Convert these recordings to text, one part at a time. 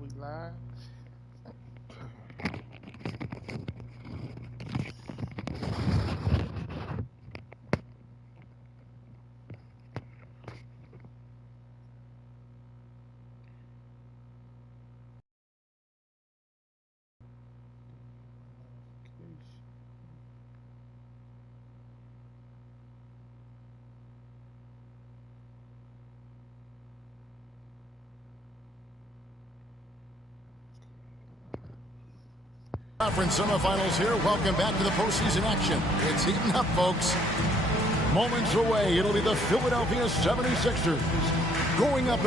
We live. Conference semifinals here. Welcome back to the postseason action. It's heating up, folks. Moments away, it'll be the Philadelphia 76ers going up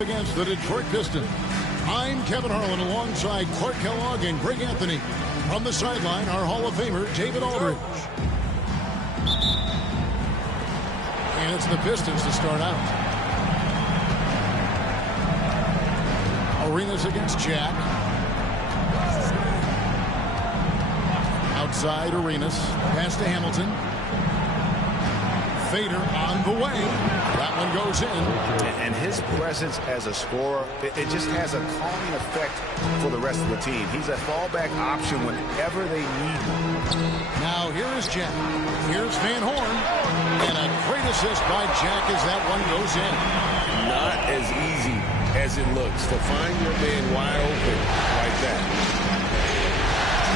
against the Detroit Pistons. I'm Kevin Harlan alongside Clark Kellogg and Greg Anthony. From the sideline, our Hall of Famer, David Aldridge. And it's the Pistons to start out. Arenas against Jack. Outside Arenas. Pass to Hamilton. Fader on the way. That one goes in. And his presence as a scorer, it just has a calming effect for the rest of the team. He's a fallback option whenever they need him. Now here is Jack. Here's Van Horn. And a great assist by Jack as that one goes in. Not as easy as it looks to find your man wide open like that.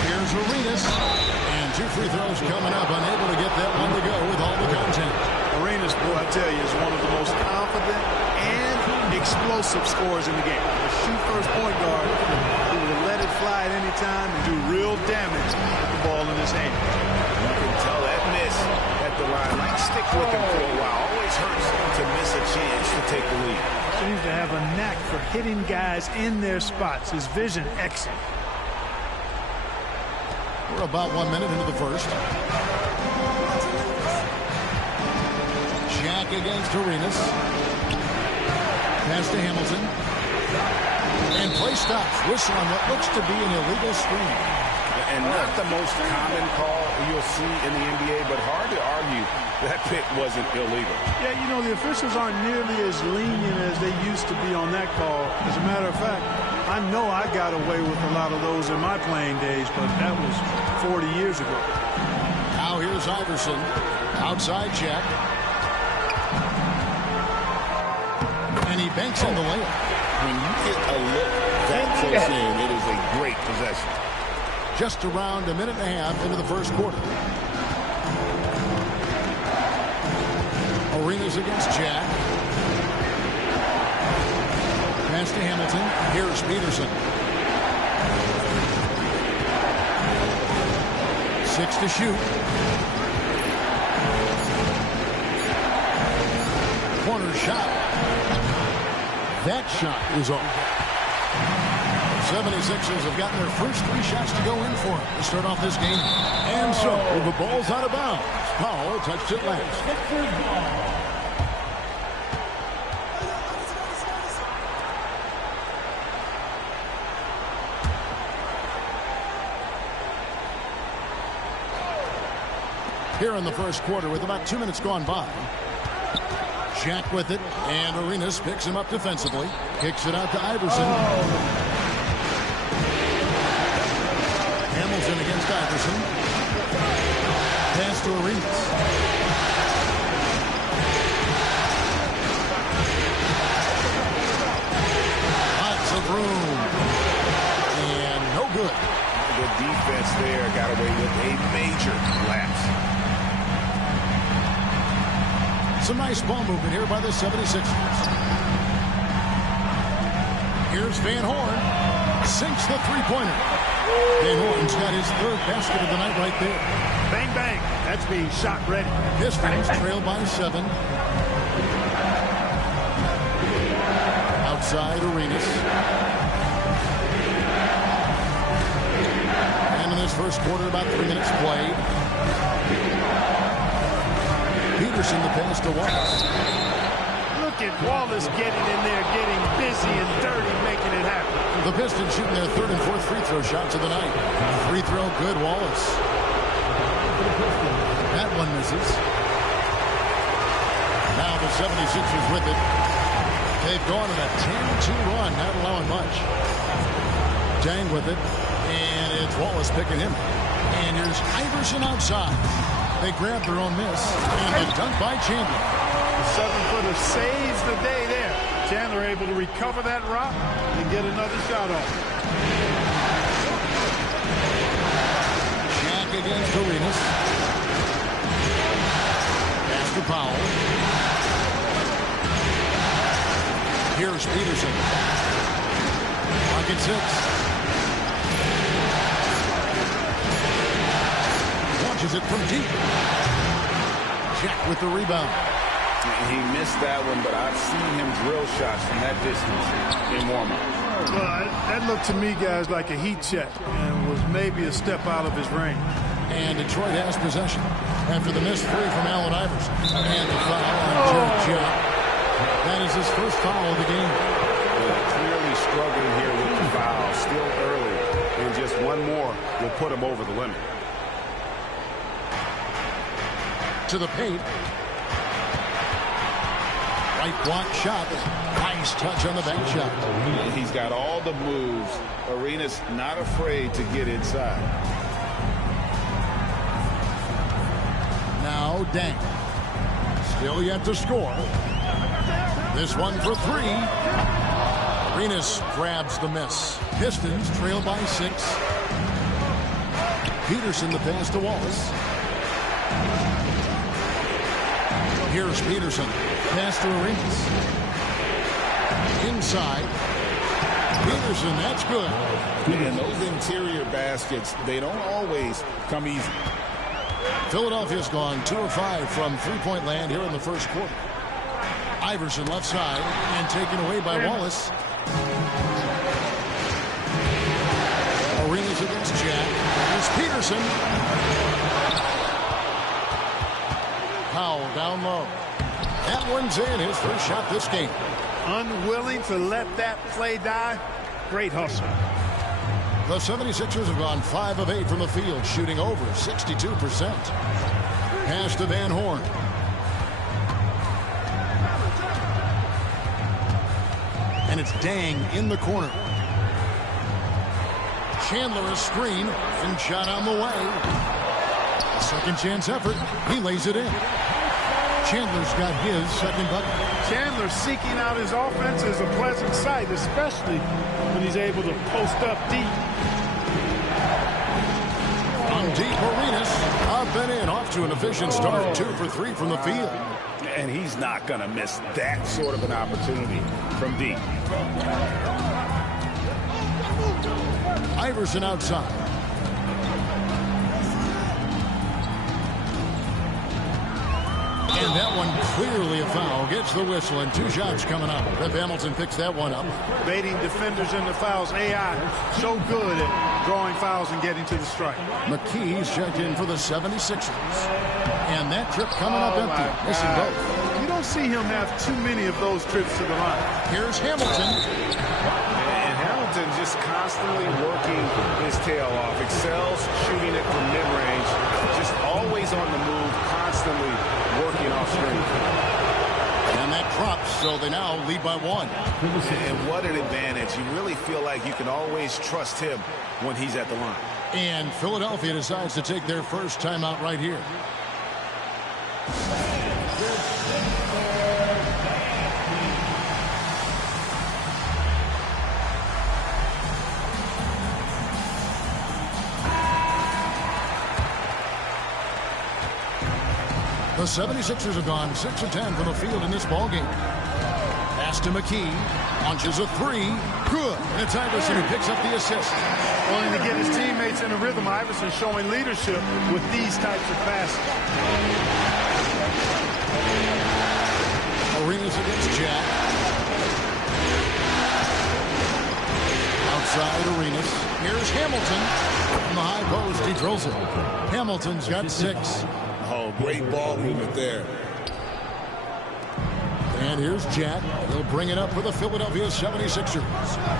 Here's Arenas. And two free throws coming up. Unable to get that one to go with all the content. Arenas, boy, I tell you, is one of the most confident and explosive scorers in the game. A shoot-first point guard who will let it fly at any time and do real damage with the ball in his hand. You can tell that miss at the line might stick with him for a while. Always hurts to miss a chance to take the lead. Seems to have a knack for hitting guys in their spots. His vision excellent. We're about 1 minute into the first. Jack against Arenas. Pass to Hamilton. And play stops. Whistle on what looks to be an illegal screen. And not the most common call you'll see in the NBA, but hard to argue that pick wasn't illegal. Yeah, you know, the officials aren't nearly as lenient as they used to be on that call. As a matter of fact, I know I got away with a lot of those in my playing days, but that was 40 years ago. Now here's Iverson. Outside Jack. And he banks in the layup. When you get a look that close in, it is a great possession. Just around a minute and a half into the first quarter. Arenas against Jack. Pass to Hamilton. Here's Peterson. 6 to shoot. Corner shot. That shot is off. 76ers have gotten their first 3 shots to go in for them to start off this game. And so the ball's out of bounds. Powell touched it last. Here in the first quarter with about 2 minutes gone by. Jack with it, and Arenas picks him up defensively. Kicks it out to Iverson. Hamilton against Iverson. Pass to Arenas. Lots of room. And no good. The defense there got away with a major lapse. Some nice ball movement here by the 76ers. Here's Van Horn. Sinks the three-pointer. Van Horn's got his 3rd basket of the night right there. Bang, bang. That's being shot ready. Pistons trail by 7. Outside Arenas. And in this first quarter, about 3 minutes played. Peterson the pass to Wallace. Look at Wallace getting in there, getting busy and dirty, making it happen. The Pistons shooting their 3rd and 4th free throw shots of the night. Free throw good, Wallace. That one misses. Now the 76ers with it. They've gone on a 10-2 run, not allowing much. Dang with it. And it's Wallace picking him. And here's Iverson outside. They grab their own miss. And a dunk by Chandler. The 7-footer saves the day there. Chandler able to recover that rock and get another shot off. Shaq against Arenas. Pass to Powell. Here's Peterson. Pocket 6. Launches it from deep. Jack with the rebound. He missed that one, but I've seen him drill shots from that distance in warm-up. Well, that looked to me, guys, like a heat check and was maybe a step out of his range. And Detroit has possession after the missed three from Allen Iverson. And the foul on Jared Jack. That is his first foul of the game. Clearly struggling here with the foul. Still early. And just one more will put him over the limit. To the paint. Right block shot. Nice touch on the back shot. He's got all the moves. Arenas not afraid to get inside. Now Dang. Still yet to score. This one for three. Arenas grabs the miss. Pistons trail by 6. Peterson the pass to Wallace. Here's Peterson. Pass to Arenas. Inside. Peterson, that's good. And those interior baskets, they don't always come easy. Philadelphia's gone 2 of 5 from three-point land here in the first quarter. Iverson left side and taken away by Wallace. Arenas against Jack. Here's Peterson. Powell down low. That one's in. His first shot this game. Unwilling to let that play die. Great hustle. The 76ers have gone 5 of 8 from the field, shooting over 62%. Pass to Van Horn. And it's Dang in the corner. Chandler a screen and shot on the way. A second chance effort. He lays it in. Chandler's got his second bucket. Chandler seeking out his offense is a pleasant sight, especially when he's able to post up deep. On deep, Arenas up and in, off to an efficient start. 2 for 3 from the field. And he's not going to miss that sort of an opportunity from deep. Iverson outside. And that one clearly a foul. Gets the whistle and 2 shots coming up. If Hamilton picks that one up. Baiting defenders into fouls. AI so good at drawing fouls and getting to the strike. McKee's checked in for the 76ers. And that trip coming up empty. Missing both. You don't see him have too many of those trips to the line. Here's Hamilton. And Hamilton just constantly working his tail off. Excels shooting it from mid-range. Just always on the move, constantly working off screen. And that drops, so they now lead by 1. And what an advantage. You really feel like you can always trust him when he's at the line. And Philadelphia decides to take their first timeout right here. The 76ers have gone 6 of 10 from the field in this ballgame. Pass to McKee. Launches a 3. Good. And it's Iverson who picks up the assist. Wanting to get his teammates in a rhythm. Iverson showing leadership with these types of passes. Arenas against Jack. Outside Arenas. Here's Hamilton. On the high post, he drills it. Hamilton's got 6. Oh, great ball movement there. And here's Jack. He'll bring it up for the Philadelphia 76ers.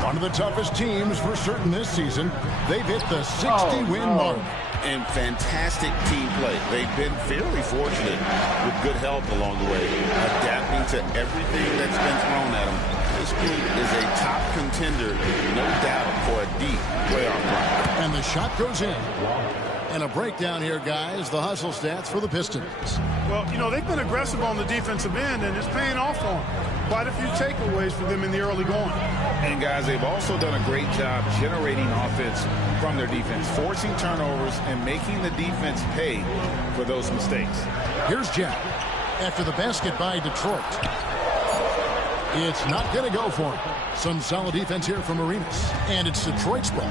One of the toughest teams for certain this season. They've hit the 60-win mark. And fantastic team play. They've been fairly fortunate with good help along the way, adapting to everything that's been thrown at them. This group is a top contender, no doubt, for a deep playoff run. And the shot goes in. And a breakdown here, guys. The hustle stats for the Pistons. Well, you know, they've been aggressive on the defensive end, and it's paying off for them. Quite a few takeaways for them in the early going. And, guys, they've also done a great job generating offense from their defense, forcing turnovers and making the defense pay for those mistakes. Here's Jack after the basket by Detroit. It's not going to go for him. Some solid defense here from Arenas. And it's Detroit's ball.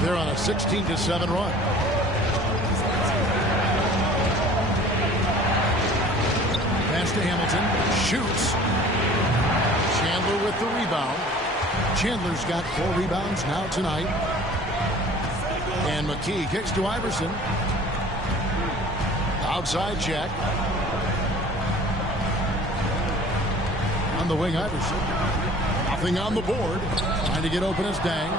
They're on a 16-7 run. Pass to Hamilton. Shoots. Chandler with the rebound. Chandler's got 4 rebounds now tonight. And McKee kicks to Iverson. Outside check. On the wing, Iverson. Nothing on the board. Trying to get open as Dang.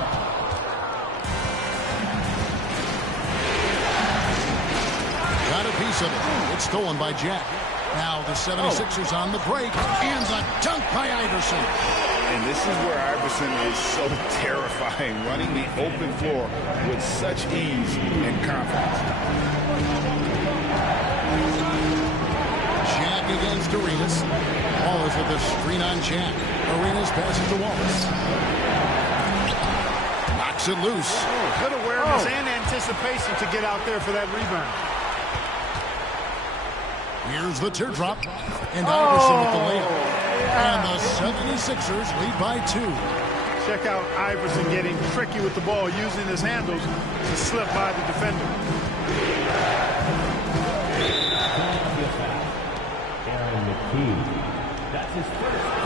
Got a piece of it. It's stolen by Jack. Now the 76ers on the break. And the dunk by Iverson. And this is where Iverson is so terrifying, running the open floor with such ease and confidence. Jack against Arenas. Wallace with a screen on Jack. Arenas passes to Wallace. Knocks it loose. Good awareness and anticipation to get out there for that rebound. Here's the teardrop. And Iverson with the layup. And the 76ers lead by 2. Check out Iverson getting tricky with the ball, using his handles to slip by the defender.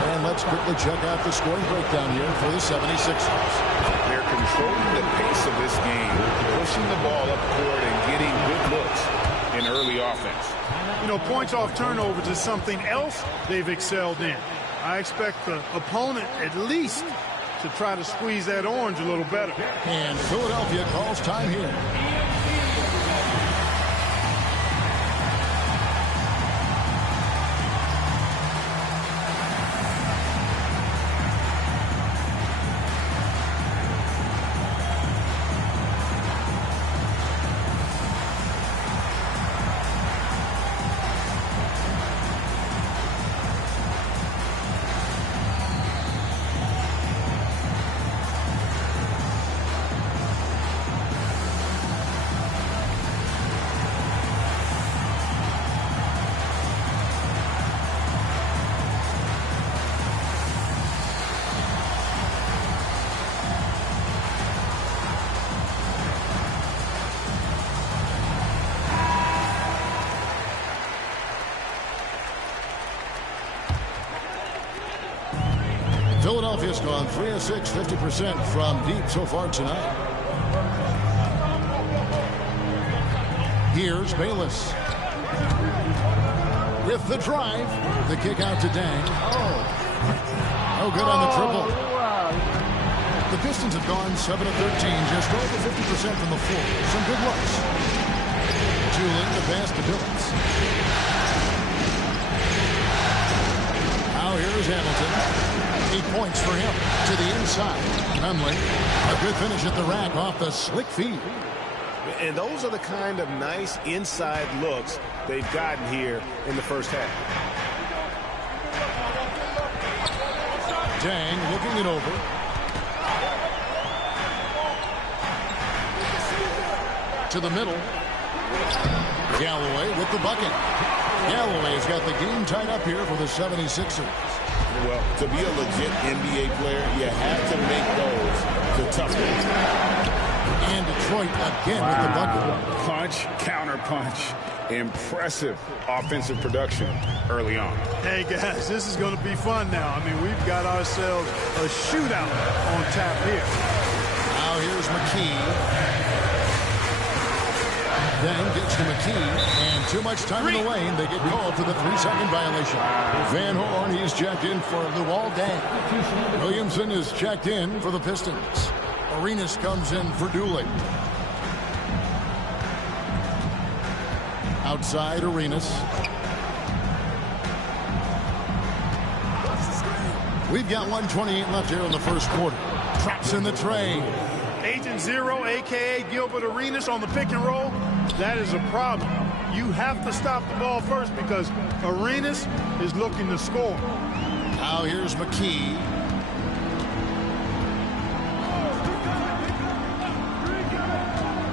And let's quickly check out the scoring breakdown here for the 76ers. They're controlling the pace of this game, pushing the ball up court and getting good looks in early offense. You know, points off turnovers is something else they've excelled in. I expect the opponent at least to try to squeeze that orange a little better. And Philadelphia calls time here. Philadelphia's gone 3 of 6, 50% from deep so far tonight. Here's Bayless. With the drive, the kick out to Dang. Oh, good on the triple. The Pistons have gone 7 of 13, just over 50% from the floor. Some good looks. Julian, the pass to Billings. Now here's Hamilton. 8 points for him to the inside. Nunley, a good finish at the rack off the slick feed. And those are the kind of nice inside looks they've gotten here in the first half. Dang looking it over. To the middle. Galloway with the bucket. Galloway's got the game tied up here for the 76ers. Well, to be a legit NBA player, you have to make those the tough ones. And Detroit again with the bucket. Punch, counter punch. Impressive offensive production early on. Hey, guys, this is going to be fun now. I mean, we've got ourselves a shootout on tap here. Now here's McKee. Then gets to McKee, and too much time in the lane. They get called for the 3-second violation. Van Horn, he's checked in for the wall. Dang. Williamson is checked in for the Pistons. Arenas comes in for Dooley. Outside Arenas. We've got 1:28 left here in the first quarter. Traps in the tray. Agent Zero, a.k.a. Gilbert Arenas on the pick and roll. That is a problem. You have to stop the ball first because Arenas is looking to score. Now here's McKee.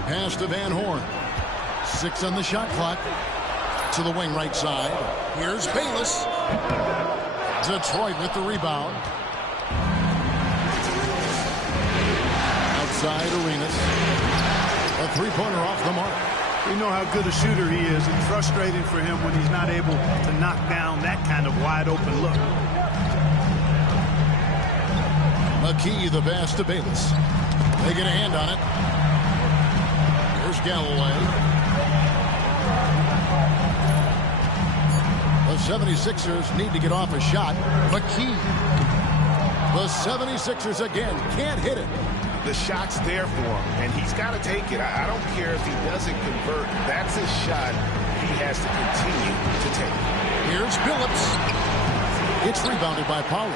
Pass to Van Horn. 6 on the shot clock. To the wing right side. Here's Bayless. Detroit with the rebound. Outside Arenas. A three-pointer off the mark. We know how good a shooter he is. It's frustrating for him when he's not able to knock down that kind of wide-open look. McKee the pass to Bayless. They get a hand on it. Here's Galloway. The 76ers need to get off a shot. McKee. The 76ers again can't hit it. The shot's there for him, and he's got to take it. I don't care if he doesn't convert. That's a shot he has to continue to take. Here's Phillips. It's rebounded by Powell.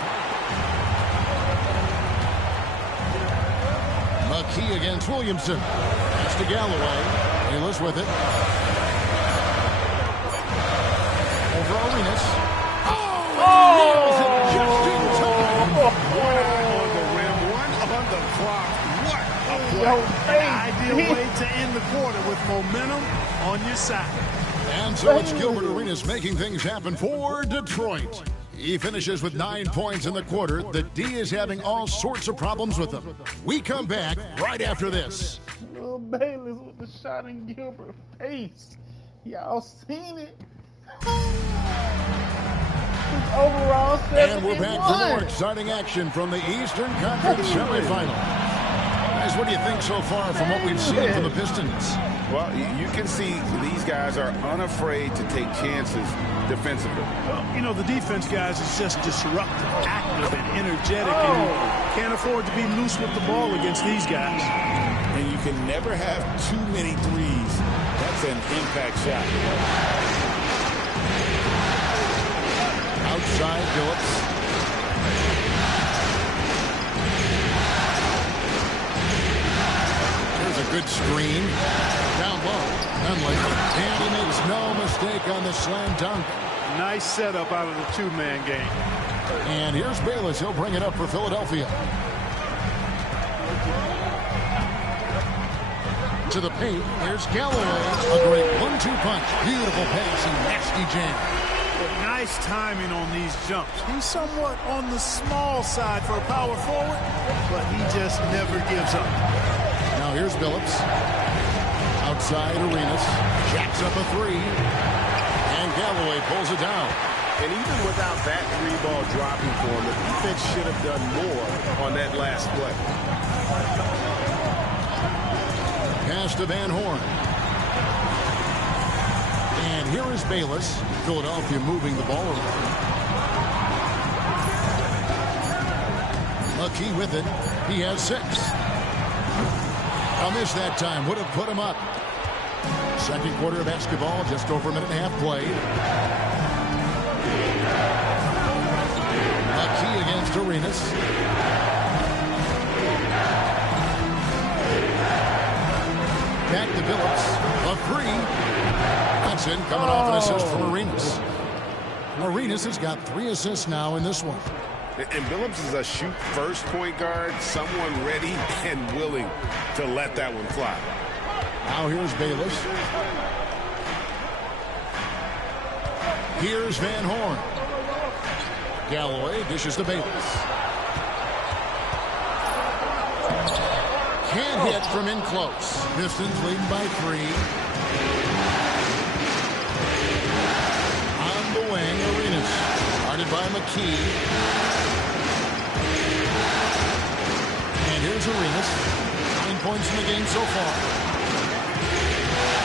McKee against Williamson. Pass to Galloway. Bayless with it. Over Arenas. Oh! Just in time. One on the rim, one on the clock. What a play. An ideal way to end the quarter with momentum on your side. And so it's Gilbert Arenas making things happen for Detroit. He finishes with 9 points in the quarter. The D is having all sorts of problems with him. We come back right after this. Little Bayless with the shot in Gilbert's face. Y'all seen it? Overall, and we're back for more exciting action from the Eastern Conference semifinal. Guys, what do you think so far from what we've seen from the Pistons? Well, you can see these guys are unafraid to take chances defensively. Well, you know, the defense, guys, is just disruptive, active, and energetic, and you can't afford to be loose with the ball against these guys. And you can never have too many threes. That's an impact shot. Outside Phillips. Here's a good screen. Down low. Nunley. And he makes no mistake on the slam dunk. Nice setup out of the two-man game. And here's Bayless. He'll bring it up for Philadelphia. To the paint. Here's Galloway. A great 1-2 punch. Beautiful passing. Nasty jam. Nice timing on these jumps. He's somewhat on the small side for a power forward, but he just never gives up. Now here's Phillips. Outside Arenas. Jacks up a three. And Galloway pulls it down. And even without that three-ball dropping for him, the defense should have done more on that last play. Pass to Van Horn. And here is Bayless. Philadelphia moving the ball around. McKee with it. He has 6. A miss that time. Would have put him up. Second quarter of basketball. Just over a minute and a half played. McKee against Arenas. Back to Phillips. A 3. That's in, coming off an assist from Arenas. Arenas has got 3 assists now in this one. And Phillips is a shoot-first point guard, someone ready and willing to let that one fly. Now here's Bayless. Here's Van Horn. Galloway dishes to Bayless. Can't hit from in close. Pistons leading by 3. On the wing, Arenas. Guarded by McKee. And here's Arenas. 9 points in the game so far.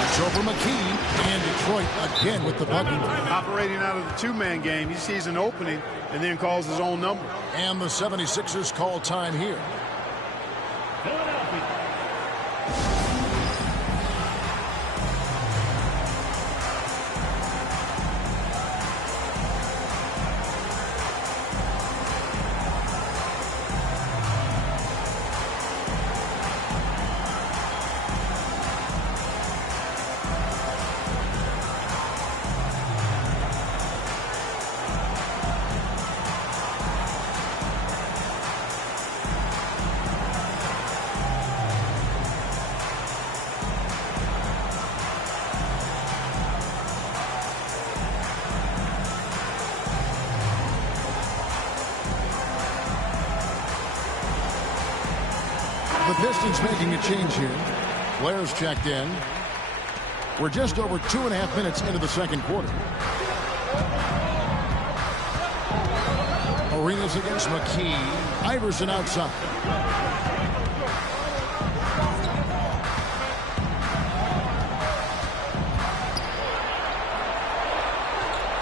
It's over McKee. And Detroit again with the bucket. Operating out of the two-man game, he sees an opening and then calls his own number. And the 76ers call time here. The Pistons making a change here. Blair's checked in. We're just over 2.5 minutes into the second quarter. Arenas against McKee. Iverson outside.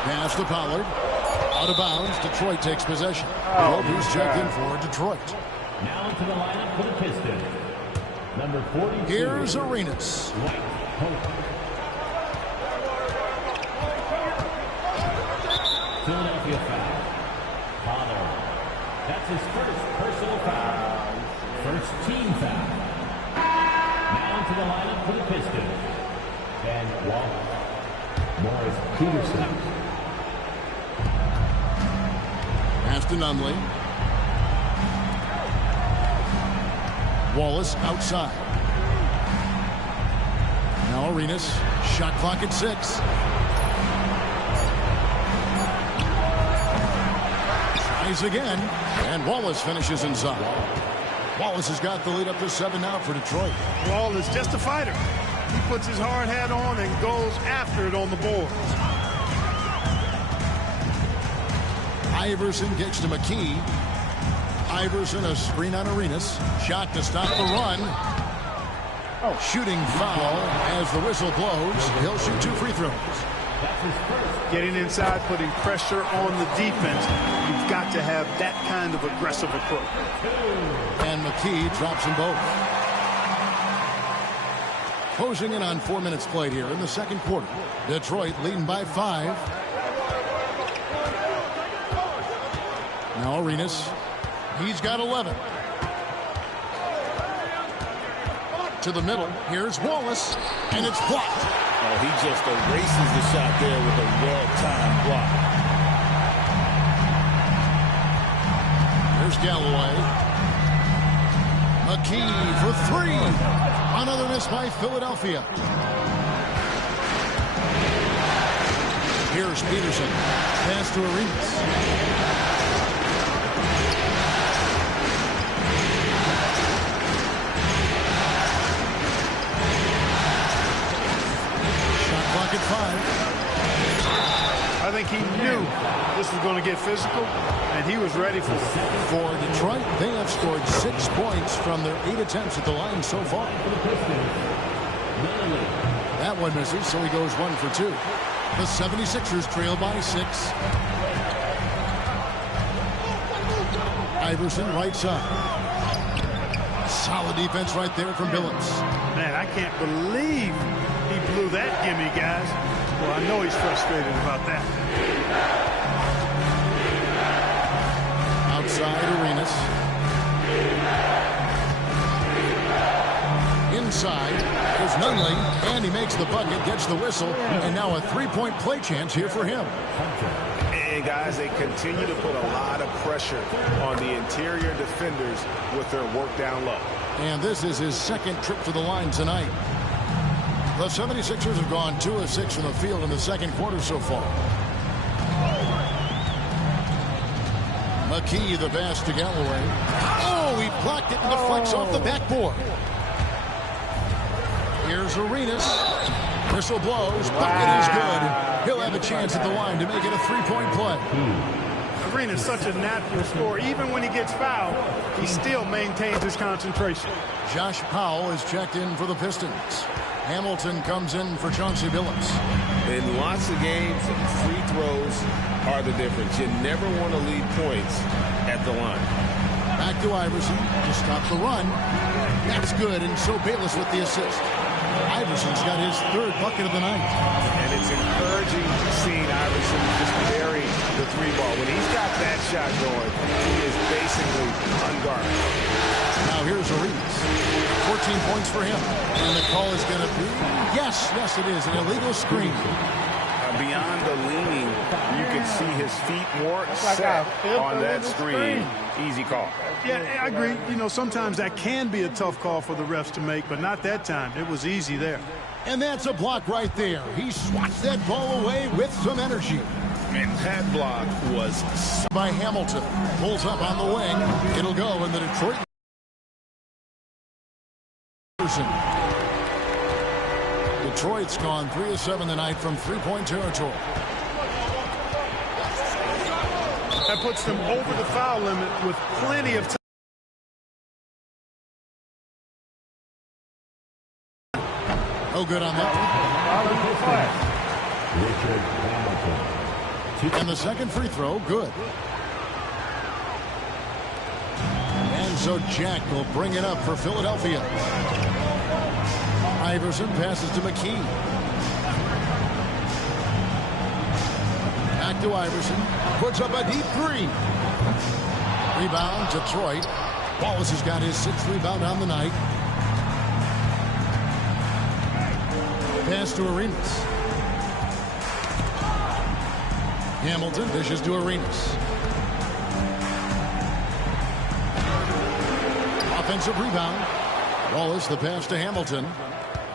Pass to Pollard. Out of bounds. Detroit takes possession. Who's checked in for Detroit. Now into the lineup for the Pistons. Number 42. Here's Arenas. Philadelphia foul. Pollard. That's his first personal foul. First team foul. Now into the lineup for the Pistons. Ben Wallace. Morris Peterson. Pass to Nunley. Wallace outside. Now Arenas. Shot clock at 6. Tries again. And Wallace finishes inside. Wallace has got the lead up to 7 now for Detroit. Wallace just a fighter. He puts his hard hat on and goes after it on the board. Iverson gets to McKee. Iverson a screen on Arenas. Shot to stop the run. Shooting foul as the whistle blows. He'll shoot 2 free throws. Getting inside, putting pressure on the defense. You've got to have that kind of aggressive approach. And McKee drops them both. Closing in on 4 minutes played here in the second quarter. Detroit leading by 5. Now Arenas. He's got 11. To the middle. Here's Wallace. And it's blocked. Oh, he just erases the shot there with a well-timed block. Here's Galloway. McKee for 3. Another miss by Philadelphia. Here's Peterson. Pass to Arenas. At 5. I think he knew this was going to get physical, and he was ready for it. For Detroit, they have scored 6 points from their 8 attempts at the line so far. That one misses, so he goes 1 for 2. The 76ers trail by 6. Iverson right side. Solid defense right there from Billups. Man, I can't believe he blew that gimme, guys. Well, I know he's frustrated about that. Outside Arenas. Inside is Nunley, and he makes the bucket, gets the whistle, and now a 3-point play chance here for him. And guys, they continue to put a lot of pressure on the interior defenders with their work down low. And this is his second trip to the line tonight. The 76ers have gone 2 of 6 from the field in the second quarter so far. McKee, the pass to Galloway. Oh, he blocked it and deflects off the backboard. Here's Arenas. Whistle blows. Bucket is good. He'll have a chance at the line to make it a 3-point play. Arenas such a natural scorer. Even when he gets fouled, he still maintains his concentration. Josh Powell is checked in for the Pistons. Hamilton comes in for Chauncey Billups. In lots of games, free throws are the difference. You never want to leave points at the line. Back to Iverson to stop the run. That's good, and so Bayless with the assist. Iverson's got his 3rd bucket of the night. And it's encouraging seeing Iverson just bury the 3-ball. When he's got that shot going, he is basically unguarded. Now here's Arenas. 14 points for him. And the call is going to be, yes, it is, an illegal screen. Beyond the leaning, you can see his feet more set on that screen. Easy call. Yeah, I agree. You know, sometimes that can be a tough call for the refs to make, but not that time. It was easy there. And that's a block right there. He swats that ball away with some energy. And that block was by Hamilton. Pulls up on the wing. It'll go in the Detroit Detroit's gone 3 of 7 tonight from three-point territory. That puts them over the foul limit with plenty of time. No good on that one. And the second free throw, good. And so Jack will bring it up for Philadelphia. Iverson passes to McKee. Back to Iverson. Puts up a deep three. Rebound, Detroit. Wallace has got his 6th rebound on the night. Pass to Arenas. Hamilton dishes to Arenas. Offensive rebound. Wallace, the pass to Hamilton.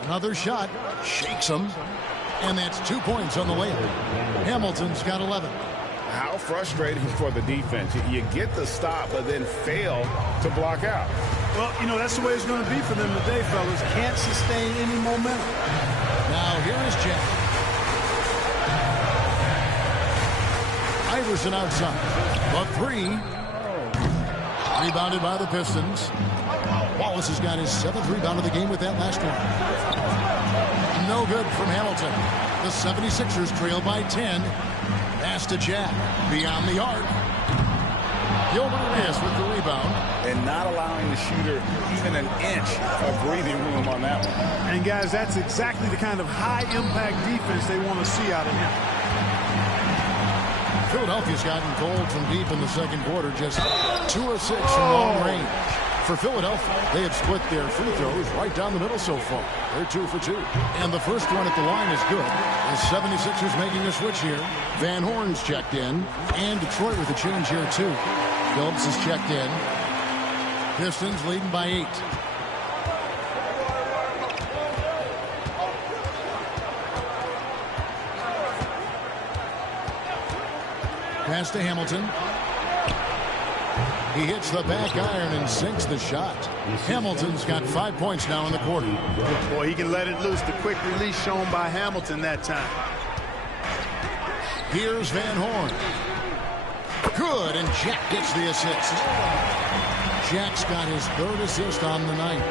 Another shot. Shakes him. And that's 2 points on the layup. Hamilton's got 11. How frustrating for the defense. You get the stop, but then fail to block out. Well, you know, that's the way it's going to be for them today, fellas. Can't sustain any momentum. Now here is Jack. Iverson outside. A three. Rebounded by the Pistons. Wallace has got his 7th rebound of the game with that last one. No good from Hamilton. The 76ers trail by 10. Pass to Jack. Beyond the arc. Gilbert Arenas with the rebound. And not allowing the shooter even an inch of breathing room on that one. And, guys, that's exactly the kind of high-impact defense they want to see out of him. Philadelphia's gotten cold from deep in the second quarter. Just 2 of 6 from long range. For Philadelphia, they have split their free throws right down the middle so far. They're 2 for 2. And the first one at the line is good. The 76ers making a switch here. Van Horn's checked in. And Detroit with a change here, too. Phillips is checked in. Pistons leading by 8. Pass to Hamilton. He hits the back iron and sinks the shot. Hamilton's got 5 points now in the quarter. Boy, he can let it loose. The quick release shown by Hamilton that time. Here's Van Horn. Good, and Jack gets the assist. Jack's got his 3rd assist on the night.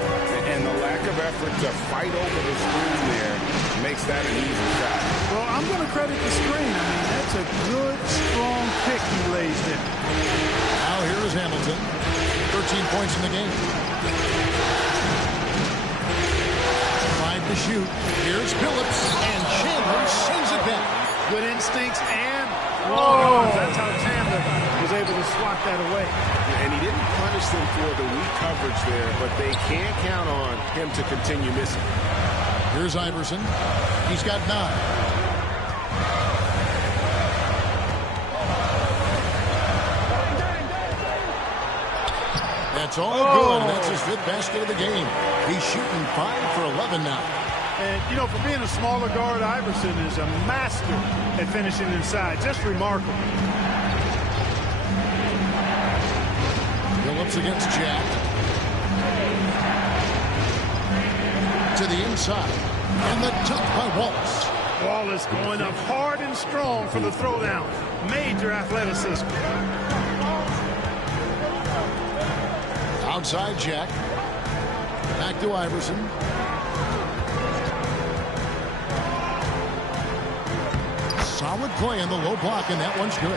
And the lack of effort to fight over the screen there makes that an easy shot. Well, I'm going to credit the screen. I mean, that's a good, strong pick he lays there. Now here is Hamilton. 13 points in the game. 5 to shoot. Here's Phillips, and Chandler sends it back. Good instincts and long arms. That's how Chandler was able to swat that away. And he didn't punish them for the weak coverage there, but they can't count on him to continue missing. Here's Iverson. He's got 9. That's all good. That's his 5th basket of the game. He's shooting 5 for 11 now. And, you know, for being a smaller guard, Iverson is a master at finishing inside. Just remarkable. Phillips against Jack. To the inside. And the dunk by Wallace. Wallace going up hard and strong for the throwdown. Major athleticism. Outside Jack. Back to Iverson. Solid play in the low block, and that one's good.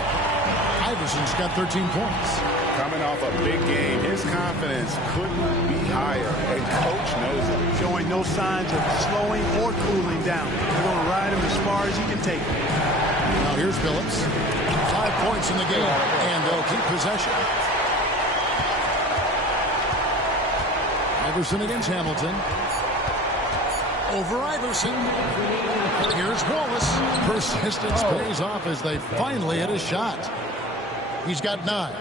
Iverson's got 13 points. Coming off a big game, his confidence couldn't be higher, and Coach knows it. Showing no signs of slowing or cooling down. They're going to ride him as far as he can take him. Now here's Phillips. 5 points in the game, and they'll keep possession. Iverson against Hamilton. Over Iverson. Here's Wallace. Persistence pays off as they finally hit a shot. He's got 9.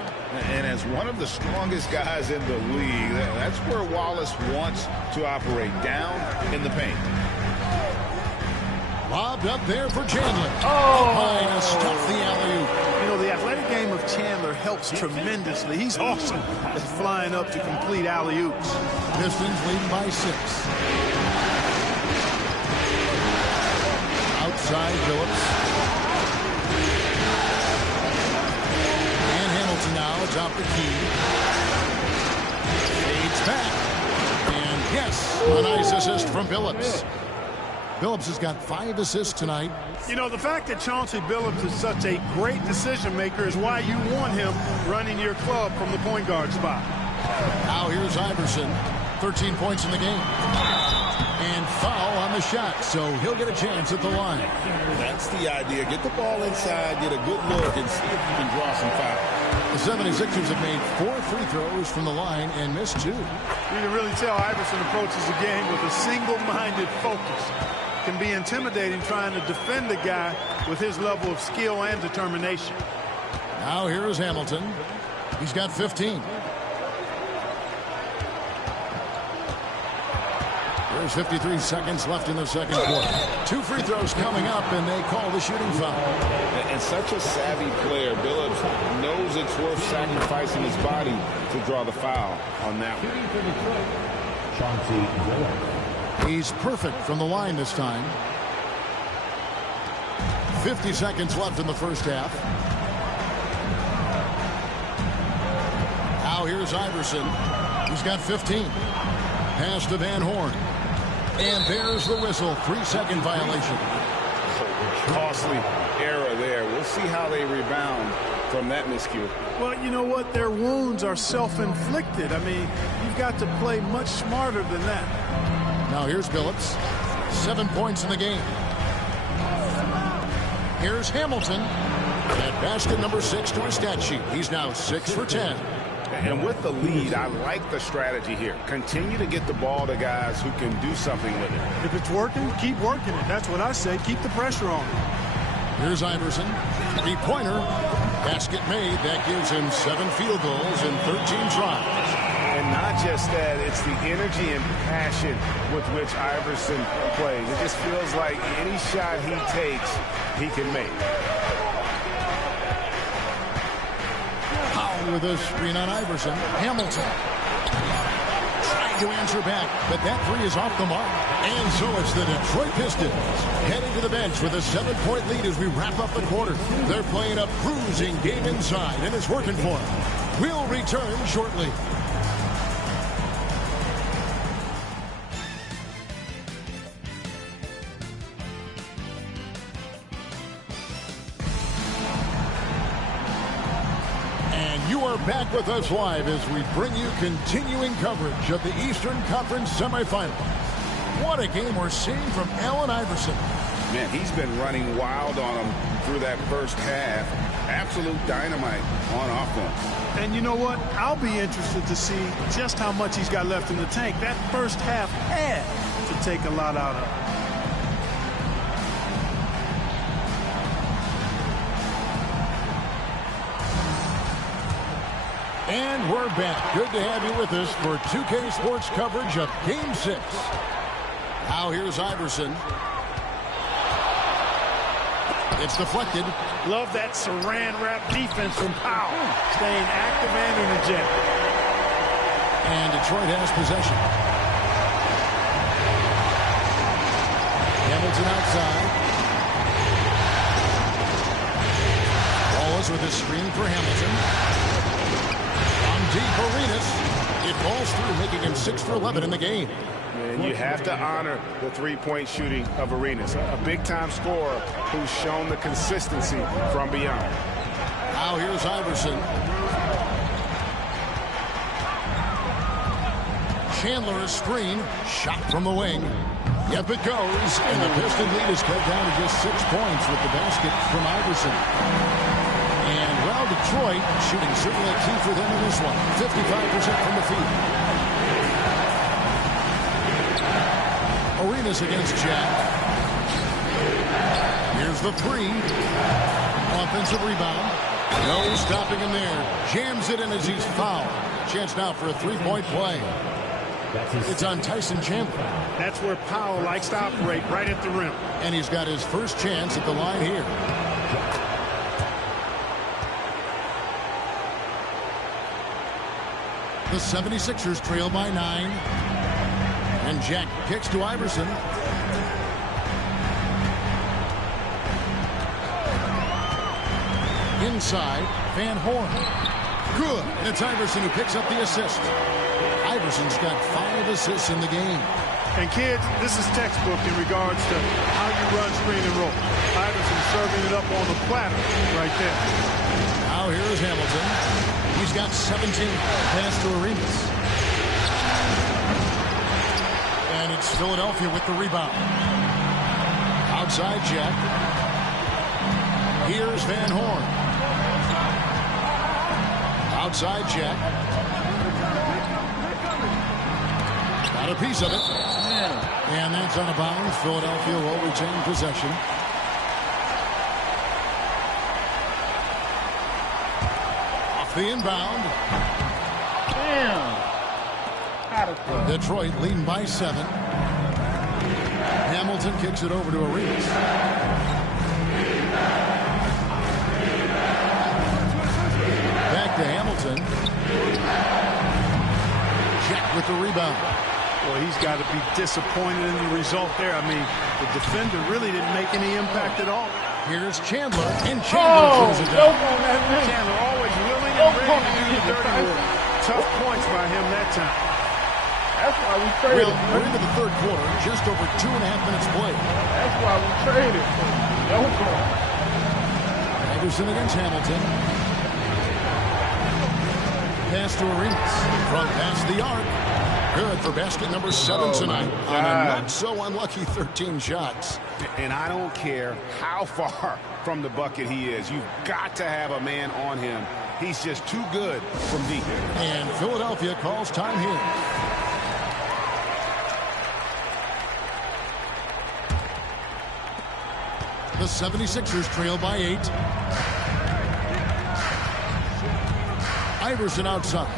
And as one of the strongest guys in the league, that's where Wallace wants to operate, down in the paint. Lobbed up there for Chandler. Trying to stuff the alley-oop. You know, the athletic game of Chandler helps tremendously. He's awesome at flying up to complete alley-oops. Pistons leading by 6. outside, Phillips. And Hamilton now atop the key. Fades back. And yes, a nice assist from Phillips. Phillips has got 5 assists tonight. You know, the fact that Chauncey Billups is such a great decision maker is why you want him running your club from the point guard spot. Now here's Iverson. 13 points in the game. And foul on the shot, so he'll get a chance at the line. That's the idea. Get the ball inside, get a good look, and see if you can draw some foul. The 76ers have made 4 free throws from the line and missed 2. You can really tell Iverson approaches the game with a single-minded focus. Can be intimidating trying to defend the guy with his level of skill and determination. Now here is Hamilton. He's got 15. There's 53 seconds left in the second quarter. 2 free throws coming up, and they call the shooting foul. And such a savvy player, Billups knows it's worth sacrificing his body to draw the foul on that one. Chauncey Billups. He's perfect from the line this time. 50 seconds left in the first half. Now here's Iverson. He's got 15. Pass to Van Horn. And there's the whistle. 3-second violation. Costly error there. We'll see how they rebound from that miscue. Well, you know what? Their wounds are self-inflicted. I mean, you've got to play much smarter than that. Now here's Billups. 7 points in the game. Here's Hamilton. At basket number 6 to his stat sheet. He's now 6 for 10. And with the lead, I like the strategy here. Continue to get the ball to guys who can do something with it. If it's working, keep working it. That's what I say. Keep the pressure on. Here's Iverson. 3-pointer. Basket made. That gives him 7 field goals and 13 tries. And not just that, it's the energy and passion with which Iverson plays. It just feels like any shot he takes, he can make. Powell with a screen on Iverson. Hamilton trying to answer back, but that 3 is off the mark. And so it's the Detroit Pistons heading to the bench with a 7-point lead as we wrap up the quarter. They're playing a bruising game inside, and it's working for them. We'll return shortly. Back with us live as we bring you continuing coverage of the Eastern Conference semifinals. What a game we're seeing from Allen Iverson. Man, he's been running wild on them through that first half. Absolute dynamite on offense. And you know what? I'll be interested to see just how much he's got left in the tank. That first half had to take a lot out of him. And we're back. Good to have you with us for 2K Sports coverage of Game 6. Now here's Iverson. It's deflected. Love that saran wrap defense from Powell. Staying active and energetic. And Detroit has possession. Hamilton outside. Wallace with a screen for Hamilton. Deep Arenas. It falls through, making him 6 for 11 in the game. And you have to honor the three-point shooting of Arenas, a big-time scorer who's shown the consistency from beyond. Now here's Iverson. Chandler a screen, shot from the wing. Yep, it goes, and the Piston lead is cut down to just 6 points with the basket from Iverson. And, well, Detroit shooting certainly a key for them in this one. 55% from the field. Arenas against Jack. Here's the 3. Offensive rebound. No stopping him there. Jams it in as he's fouled. Chance now for a 3-point play. It's on Tyson Chandler. That's where Powell likes to operate, right at the rim. And he's got his first chance at the line here. The 76ers trail by 9. And Jack kicks to Iverson. Inside, Van Horn. Good. And it's Iverson who picks up the assist. Iverson's got 5 assists in the game. And kids, this is textbook in regards to how you run screen and roll. Iverson serving it up on the platter right there. Now here's Hamilton. He's got 17. Pass to Arenas. And it's Philadelphia with the rebound. Outside Jack. Here's Van Horn. Outside Jack. Got a piece of it. And that's out of bounds. Philadelphia will retain possession. Off the inbound. Damn. Detroit leading by 7. Hamilton kicks it over to Arenas. Back to Hamilton. Jack with the rebound. Well, he's got to be disappointed in the result there. I mean, the defender really didn't make any impact at all. Here's Chandler, and Chandler throws it down. Chandler always willing and ready to do the dirty work. Tough points by him that time. That's why we traded. Well, we're into the third quarter, just over 2.5 minutes played. That's why we traded. No call. Iverson against Hamilton. Pass to Arenas. Front past the arc. Good for basket number 7 tonight on a not-so-unlucky 13 shots. And I don't care how far from the bucket he is. You've got to have a man on him. He's just too good from deep. And Philadelphia calls time here. The 76ers trail by 8. Iverson outside.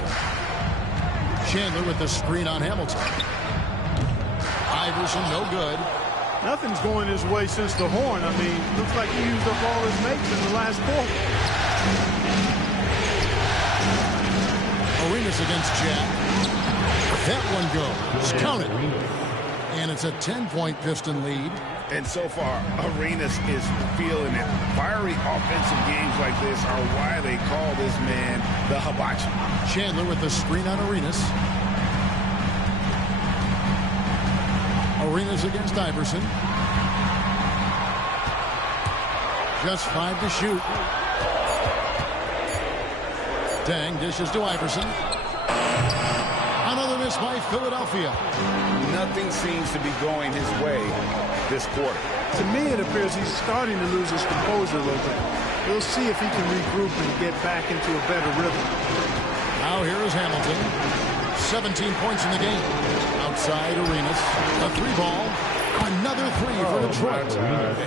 Chandler with the screen on Hamilton. Iverson no good. Nothing's going his way since the horn. I mean, looks like he used up all his mates in the last quarter. Arenas against Jack. That one goes. Count it. And it's a 10-point Piston lead. And so far, Arenas is feeling it. Fiery offensive games like this are why they call this man the hibachi. Chandler with the screen on Arenas. Arenas against Iverson. Just 5 to shoot. Dang dishes to Iverson. Another miss by Philadelphia. Nothing seems to be going his way this quarter. To me, it appears he's starting to lose his composure a little bit. We'll see if he can regroup and get back into a better rhythm. Now here is Hamilton. 17 points in the game. Outside Arenas. A 3-ball. Another 3 for Detroit.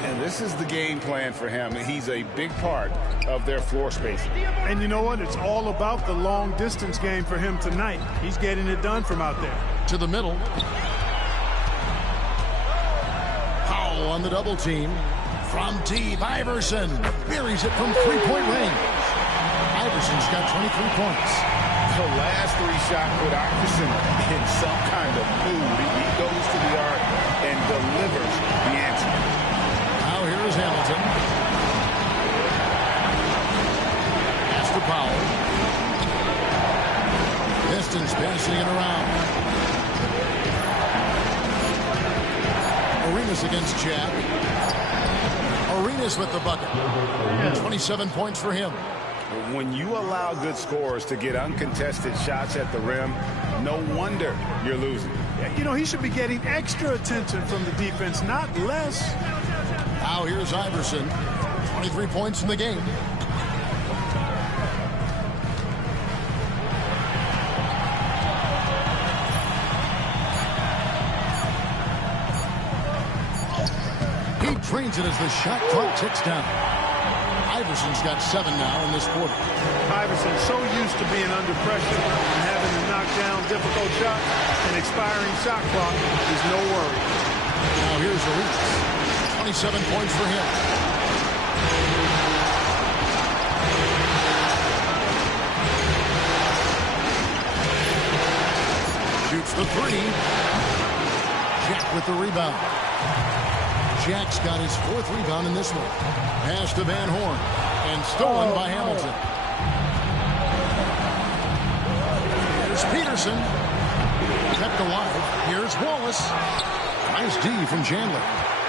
And this is the game plan for him. He's a big part of their floor spacing. And you know what? It's all about the long distance game for him tonight. He's getting it done from out there. To the middle. Powell on the double team. From deep, Iverson buries it from 3-point range. Iverson's got 23 points. The last 3 shots put Iverson in some kind of mood. He goes to the arc and delivers the answer. Now here is Hamilton. Pass to Powell. Pistons passing it around. Arenas against Jack. Arenas with the bucket. 27 points for him. When you allow good scorers to get uncontested shots at the rim, no wonder you're losing. You know, he should be getting extra attention from the defense, not less. Now here's Iverson. 23 points in the game. He drains it as the shot clock ticks down. Iverson's got 7 now in this quarter. Iverson's so used to being under pressure and having to knock down difficult shots. An expiring shot clock is no worry. Now here's Arenas. 27 points for him. Shoots the 3. Jack with the rebound. Jack's got his 4th rebound in this one. Pass to Van Horn. And stolen by Hamilton. Here's Peterson. Kept alive. Here's Wallace. Nice D from Chandler.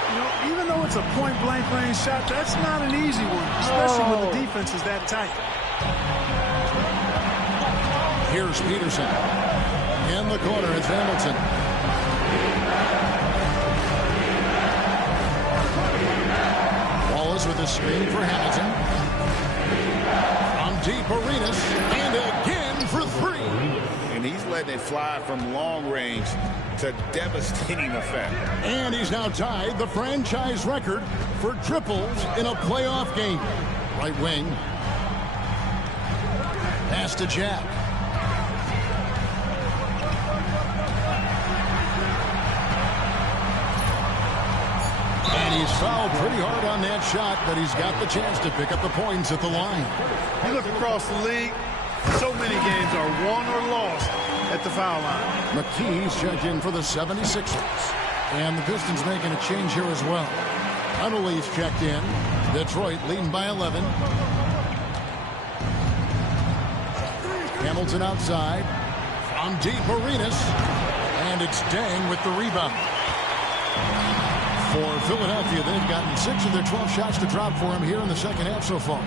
You know, even though it's a point-blank range shot, that's not an easy one, especially when the defense is that tight. Here's Peterson. In the corner, it's Hamilton. Wallace with a screen for Hamilton. On deep, Arenas. And again for three. And he's letting it fly from long range to devastating effect. And he's now tied the franchise record for triples in a playoff game. Right wing. Pass to Jack. And he's fouled pretty hard on that shot, but he's got the chance to pick up the points at the line. You look across the league, so many games are won or lost at the foul line. McKee's checked in for the 76ers. And the Pistons making a change here as well. Huntley's checked in. Detroit leading by 11. Hamilton outside. On deep, Arenas. And it's Dang with the rebound. For Philadelphia, they've gotten 6 of their 12 shots to drop for him here in the second half so far.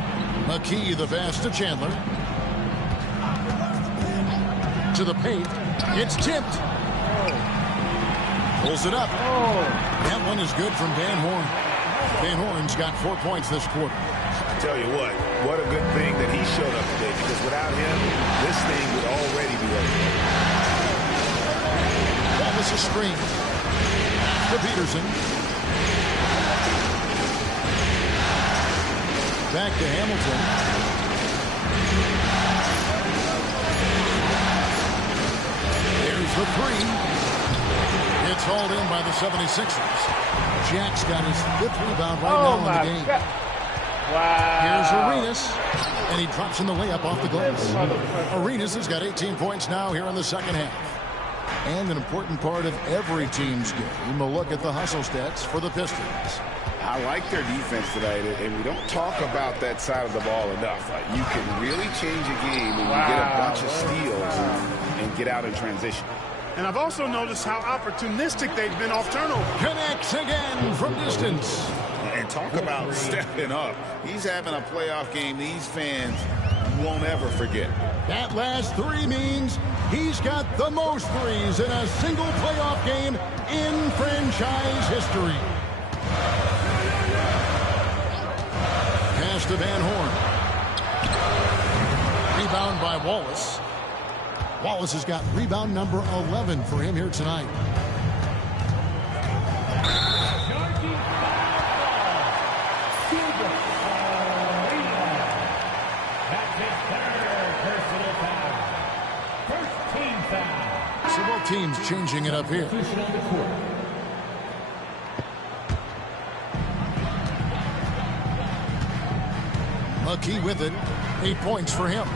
McKee, the pass to Chandler. To the paint. It's tipped. Pulls it up. That one is good from Van Horn. Van Horn's got 4 points this quarter. I tell you what a good thing that he showed up today, because without him, this thing would already be over. That was a screen. To Peterson. Back to Hamilton. There's the three. It's hauled in by the 76ers. Jack's got his 5th rebound right now in the game. God. Wow. Here's Arenas. And he drops in the layup off the glass. Arenas has got 18 points now here in the second half. And an important part of every team's game, a look at the hustle stats for the Pistons. I like their defense tonight, and we don't talk about that side of the ball enough. You can really change a game when you get a bunch of steals and get out in transition. And I've also noticed how opportunistic they've been off turnover. Connects again from distance. And talk about stepping up. He's having a playoff game these fans won't ever forget. That last three means he's got the most threes in a single playoff game in franchise history. Pass to Van Horn. Rebound by Wallace. Wallace has got rebound number 11 for him here tonight. That's his third personal foul. First team foul. So both teams changing it up here. Substitution on the court. McKee with it. 8 points for him.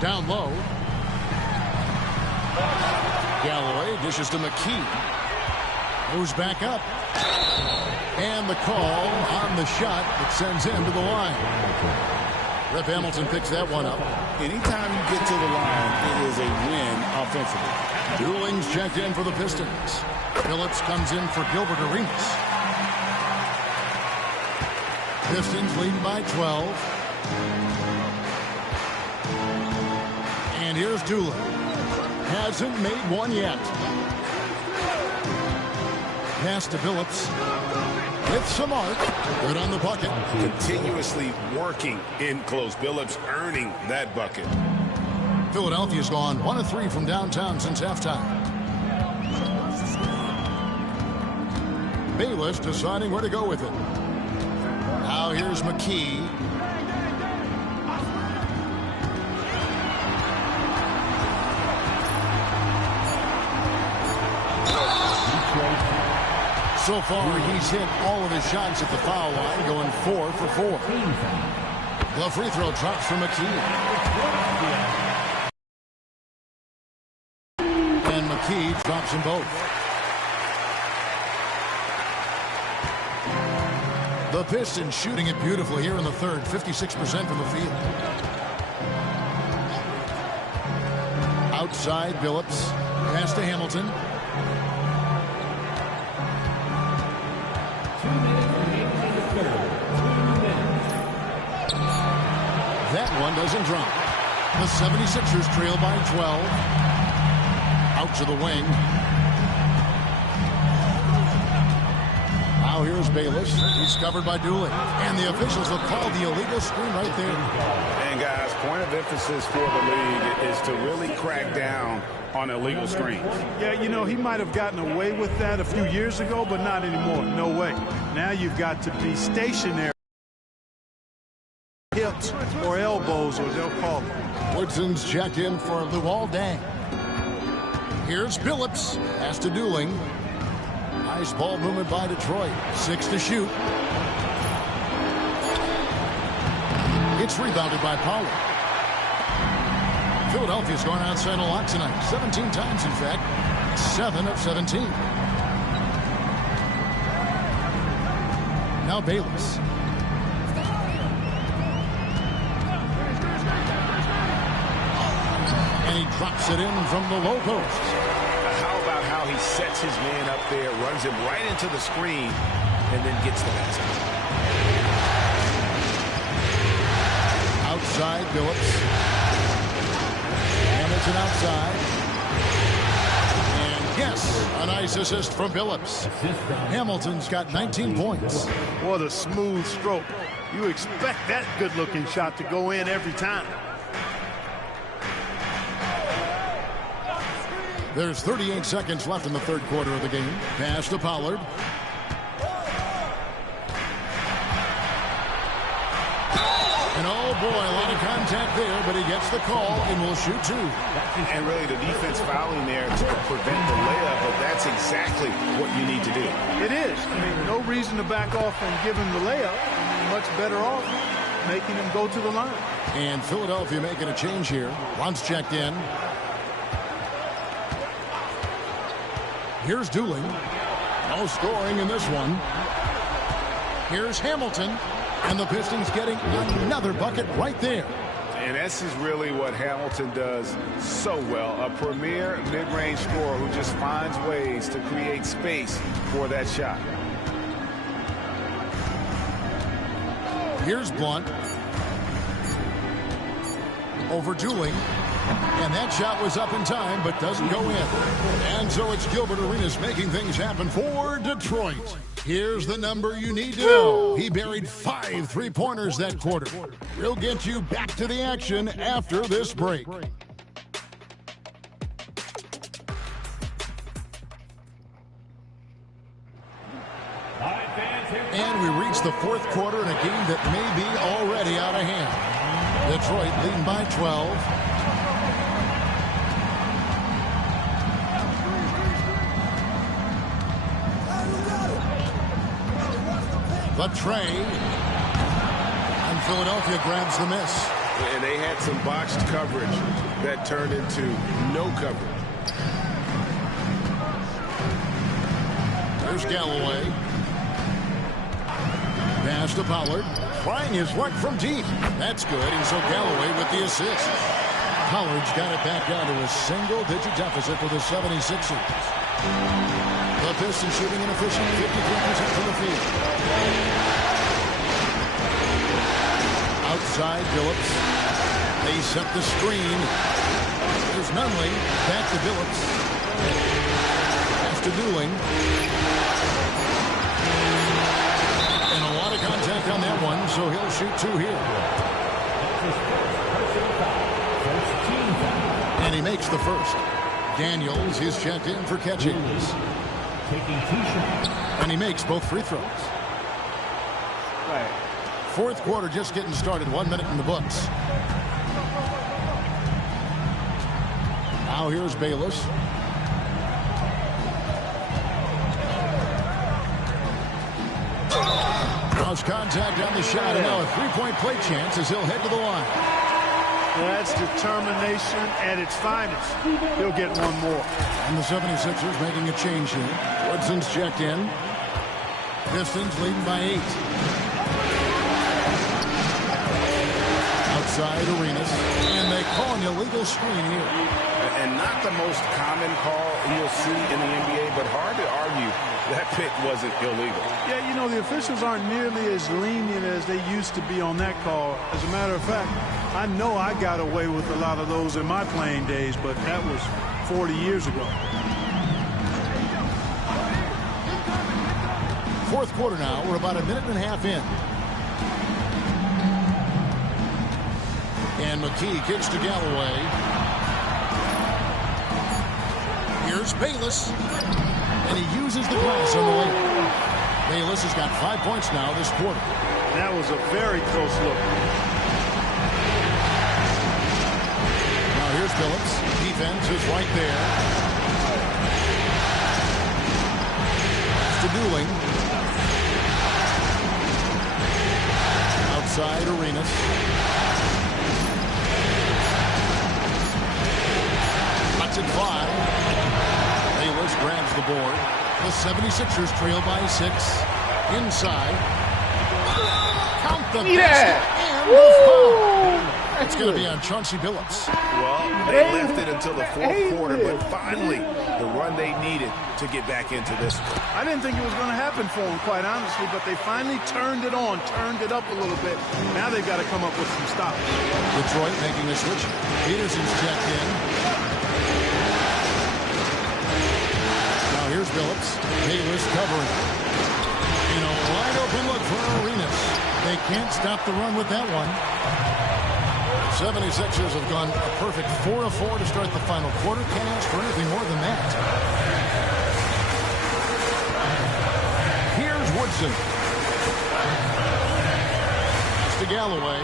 Down low. Galloway dishes to McKee. Moves back up. And the call on the shot that sends him to the line. Rep Hamilton picks that one up. Anytime you get to the line, it is a win offensively. Dooling's checked in for the Pistons. Phillips comes in for Gilbert Arenas. Pistons leading by 12. And here's Doolin. Hasn't made one yet. Pass to Phillips. With some arc. Good on the bucket. Continuously working in close. Billups earning that bucket. Philadelphia's gone 1 of 3 from downtown since halftime. Bayless deciding where to go with it. Now here's McKee. So far, he's hit all of his shots at the foul line, going 4 for 4. The free throw drops for McKee. And McKee drops them both. The Pistons shooting it beautifully here in the third, 56% from the field. Outside, Billups. Pass to Hamilton. 2 minutes remaining in the third. 2 minutes. That one doesn't drop. The 76ers trail by 12. Out to the wing. Now here's Bayless. He's covered by Dooley. And the officials will call the illegal screen right there. And guys, point of emphasis for the league is to really crack down on illegal screens. Yeah, you know, he might have gotten away with that a few years ago, but not anymore. No way. Now you've got to be stationary. Hips or elbows, or they'll call it. Woodson's checked in for Luol Deng. Here's Billups. Pass to Dooling. Nice ball movement by Detroit. 6 to shoot. It's rebounded by Pollard. Philadelphia's going outside a lot tonight. 17 times, in fact. 7 of 17. Now Bayless. And he drops it in from the low post. How about how he sets his man up there, runs him right into the screen, and then gets the basket. Outside, Billups. Hamilton outside. And yes, a nice assist from Billups. Hamilton's got 19 points. What a smooth stroke. You expect that good-looking shot to go in every time. There's 38 seconds left in the third quarter of the game. Pass to Pollard. And oh boy, a lot of contact there, but he gets the call and will shoot 2. And really the defense fouling there to prevent the layup, but that's exactly what you need to do. It is. I mean, no reason to back off and give him the layup. Much better off making him go to the line. And Philadelphia making a change here. Once checked in. Here's Dooling. No scoring in this one. Here's Hamilton. And the Pistons getting another bucket right there. And this is really what Hamilton does so well. A premier mid-range scorer who just finds ways to create space for that shot. Here's Blunt. Over Dooling. And that shot was up in time, but doesn't go in. And so it's Gilbert Arenas making things happen for Detroit. Here's the number you need to know. He buried 5 three-pointers that quarter. We'll get you back to the action after this break. And we reach the fourth quarter in a game that may be already out of hand. Detroit leading by 12. The tray. And Philadelphia grabs the miss. And they had some botched coverage that turned into no coverage. There's Galloway. Pass to Pollard. Trying his luck from deep. That's good, and so Galloway with the assist. Pollard's got it back down to a single-digit deficit for the 76ers. The Pistons shooting inefficient, 53% from the field. Outside, Billups. They set the screen. There's Nunley. Back to Billups. Pass to Dooling. And a lot of contact on that one, so he'll shoot 2 here. And he makes the first. Daniels is checked in for catchings. Taking 2 shots. And he makes both free throws. Right. Fourth quarter just getting started. 1 minute in the books. Now here's Bayless. Draws contact on the shot, and now a three-point play chance as he'll head to the line. That's determination at its finest. He'll get one more. And the 76ers making a change here. Woodson's checked in. Pistons leading by 8. Outside Arenas, and they call an illegal screen here. And not the most common call you'll see in the NBA, but hard to argue that pick wasn't illegal. Yeah, you know, the officials aren't nearly as lenient as they used to be on that call. As a matter of fact, I know I got away with a lot of those in my playing days, but that was 40 years ago. Fourth quarter now. We're about a minute and a half in. And McKee kicks to Galloway. Here's Bayless. And he uses the glass on the way. Bayless has got 5 points now this quarter. That was a very close look. Now here's Phillips. Defense is right there. To Dooling. Outside Arenas. Cuts it 5. Bayless grabs the board. The 76ers trail by 6. Inside. Count the basket and the foul. It's going to be on Chauncey Billups. Well, they left it until the fourth quarter, but finally the run they needed to get back into this one. I didn't think it was going to happen for them, quite honestly, but they finally turned it on, turned it up a little bit. Now they've got to come up with some stops. Detroit making a switch. Peterson's checked in. Now here's Billups. Bayless covering. You know, wide open look for Arenas. They can't stop the run with that one. 76ers have gone a perfect 4 of 4 to start the final quarter. Can't ask for anything more than that. Here's Woodson. It's to Galloway.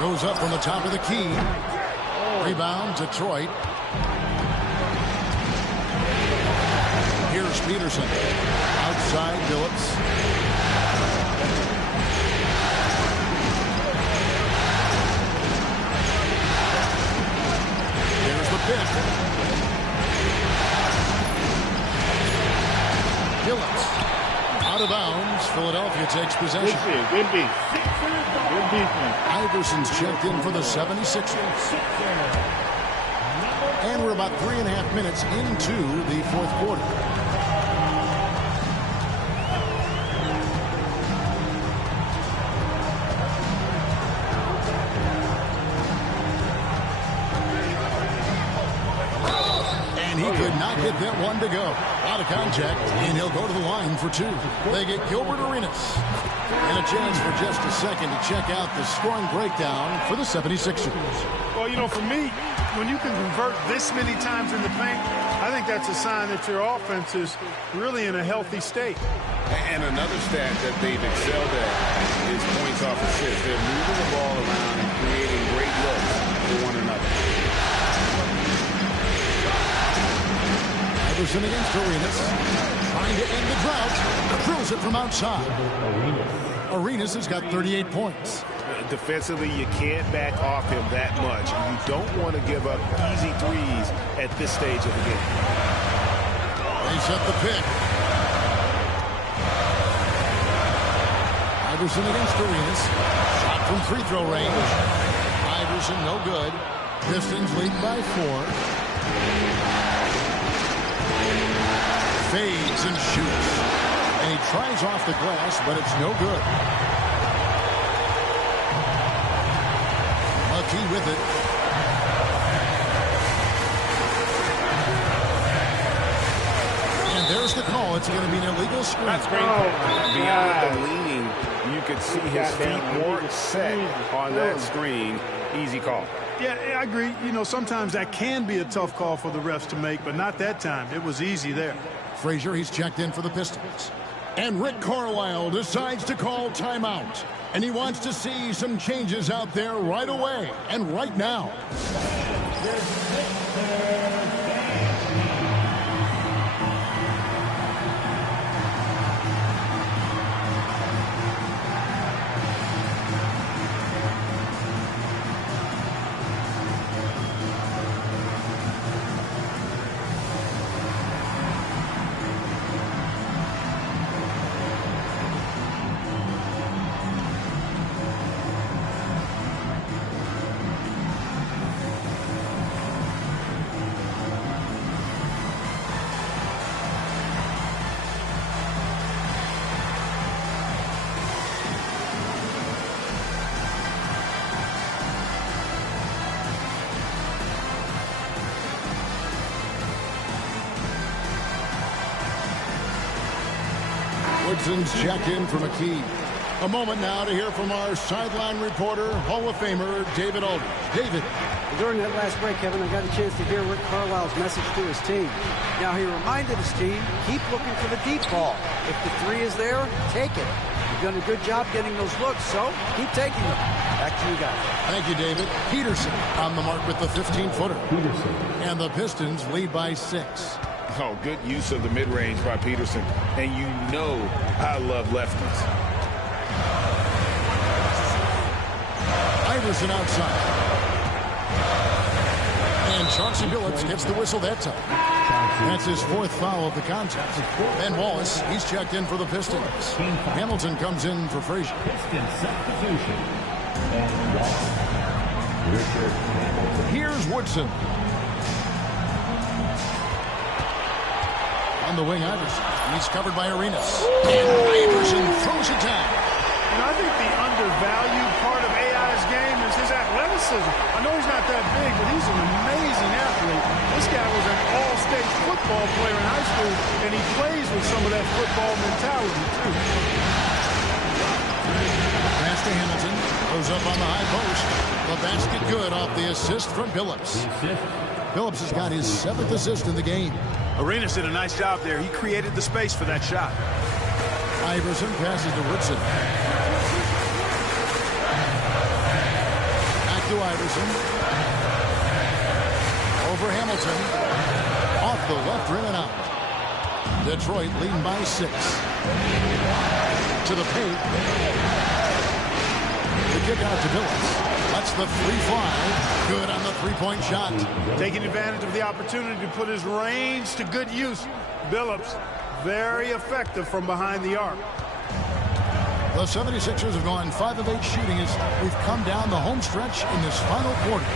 Goes up from the top of the key. Rebound, Detroit. Here's Peterson. Outside Billups. Pick. Billups out of bounds. Philadelphia takes possession. Good defense. Iverson's checked in for the 76ers. And we're about 3.5 minutes into the fourth quarter. He could not get that one to go. Out of contact, and he'll go to the line for 2. They get Gilbert Arenas. And a chance for just a second to check out the scoring breakdown for the 76ers. Well, you know, for me, when you can convert this many times in the paint, I think that's a sign that your offense is really in a healthy state. And another stat that they've excelled at is points off assists. They're moving the ball around and creating great looks for one another. Iverson against Arenas. Trying to end the drought. Throws it from outside. Arenas has got 38 points. Defensively, you can't back off him that much. You don't want to give up easy threes at this stage of the game. They set the pick. Iverson against Arenas. Shot from free throw range. Iverson no good. Pistons lead by 4. Fades and shoots. And he tries off the glass, but it's no good. McKee with it. And there's the call. It's going to be an illegal screen. That's great. Beyond the leaning, you could see his feet weren't set on that screen. Easy call. Yeah, I agree. You know, sometimes that can be a tough call for the refs to make, but not that time. It was easy there. Frazier, he's checked in for the Pistons. And Rick Carlisle decides to call timeout. And he wants to see some changes out there right away and right now. Hamilton's checked in for McKee. A moment now to hear from our sideline reporter, Hall of Famer David Aldridge. David. During that last break, Kevin, I got a chance to hear Rick Carlisle's message to his team. Now, he reminded his team, keep looking for the deep ball. If the three is there, take it. You've done a good job getting those looks, so keep taking them. Back to you guys. Thank you, David. Peterson on the mark with the 15-footer. And the Pistons lead by 6. Oh, good use of the mid-range by Peterson. And you know I love lefties. Iverson outside. And Chauncey Billups gets the whistle that time. That's his 4th foul of the contest. Ben Wallace, he's checked in for the Pistons. Hamilton comes in for Frazier. Pistons substitution. And Wallace. Richard Hamilton. Here's Woodson. On the wing, Iverson. He's covered by Arenas. And Iverson throws it down. And I think the undervalued part of AI's game is his athleticism. I know he's not that big, but he's an amazing athlete. This guy was an all-state football player in high school, and he plays with some of that football mentality, too. Pass to Hamilton. Goes up on the high post. The basket good off the assist from Billups. Billups has got his 7th assist in the game. Arenas did a nice job there. He created the space for that shot. Iverson passes to Woodson. Back to Iverson. Over Hamilton. Off the left rim and out. Detroit leading by 6. To the paint. The kick out to Billups. Lets the 3 fly. Good on the 3-point shot. Taking advantage of the opportunity to put his range to good use. Billups, very effective from behind the arc. The 76ers have gone 5 of 8 shooting as we've come down the home stretch in this final quarter.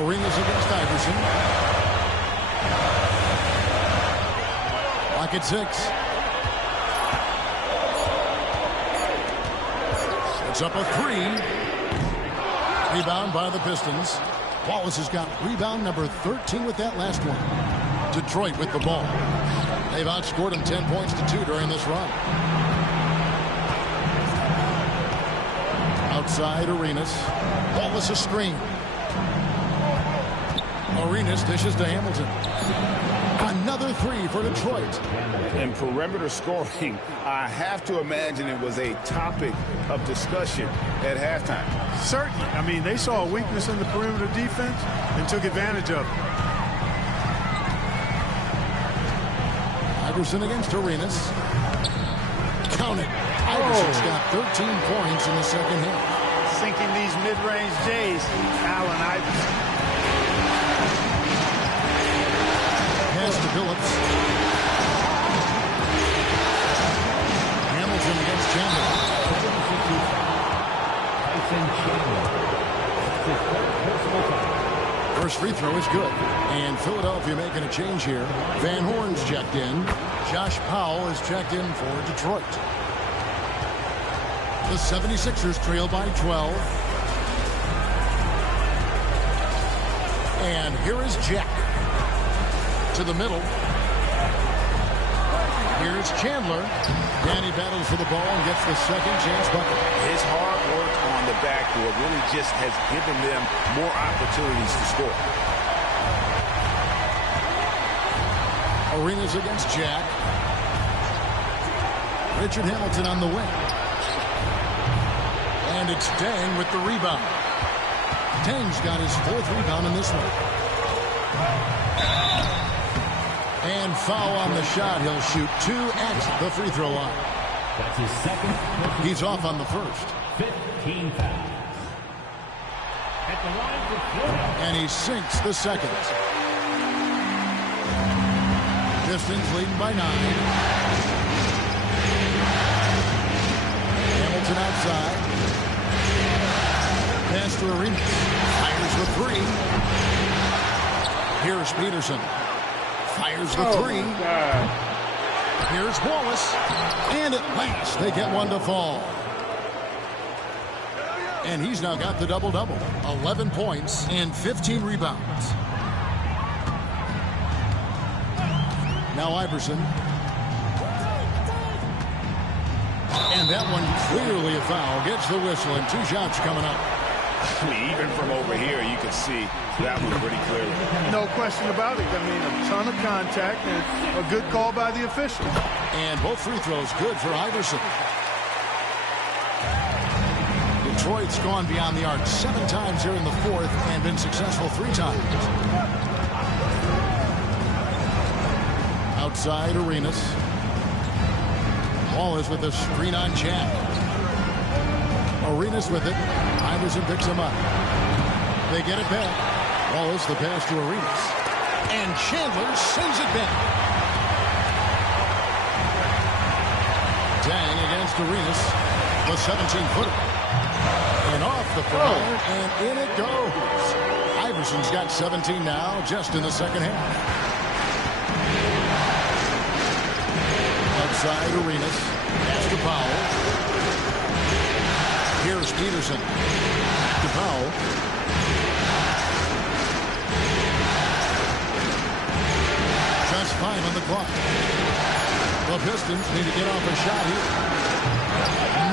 Arenas against Iverson. Lock at 6. Sets up a 3. Rebound by the Pistons. Wallace has got rebound number 13 with that last one. Detroit with the ball. They've outscored them 10 points to 2 during this run. Outside Arenas. Wallace a screen. Arenas dishes to Hamilton. Another 3 for Detroit. And perimeter scoring, I have to imagine it was a topic of discussion at halftime. Certainly. I mean, they saw a weakness in the perimeter defense and took advantage of it. Iverson against Arenas. Count it. Iverson's got 13 points in the second half. Sinking these mid-range J's, Allen Iverson. Pass to Billups. Hamilton against Chandler. First free throw is good. And Philadelphia making a change here. Van Horn's checked in. Josh Powell is checked in for Detroit. The 76ers trail by 12. And here is Jack. To the middle. Here's Chandler. And he battles for the ball and gets the second chance bucket. His hard work on the backboard really just has given them more opportunities to score. Arenas against Jack. Richard Hamilton on the wing. And it's Deng with the rebound. Deng's got his 4th rebound in this one. And foul on the shot. He'll shoot 2 at the free throw line. That's his 2nd. He's off on the first. 15 fouls. At the line for Philadelphia. And he sinks the second. Pistons leading by 9. Hamilton outside. Pass to Arenas. Fires the 3. Here's Peterson. Fires the 3. Here's Wallace. And at last, they get one to fall. And he's now got the double-double. 11 points and 15 rebounds. Now Iverson. And that one clearly a foul. Gets the whistle and 2 shots coming up. I mean, even from over here, you can see that one pretty clearly. No question about it. I mean, a ton of contact and a good call by the official. And both free throws good for Iverson. Detroit's gone beyond the arc 7 times here in the 4th and been successful 3 times. Outside Arenas. Wallace with a screen on Jack. Arenas with it. Iverson picks him up. They get it back. Wallace the pass to Arenas. And Chandler sends it back. Dang against Arenas. The 17-footer. And off the front. And in it goes. Iverson's got 17 now just in the second half. Outside Arenas. Pass to Powell. Here's Peterson. To Powell. Just 5 on the clock. The Pistons need to get off a shot here.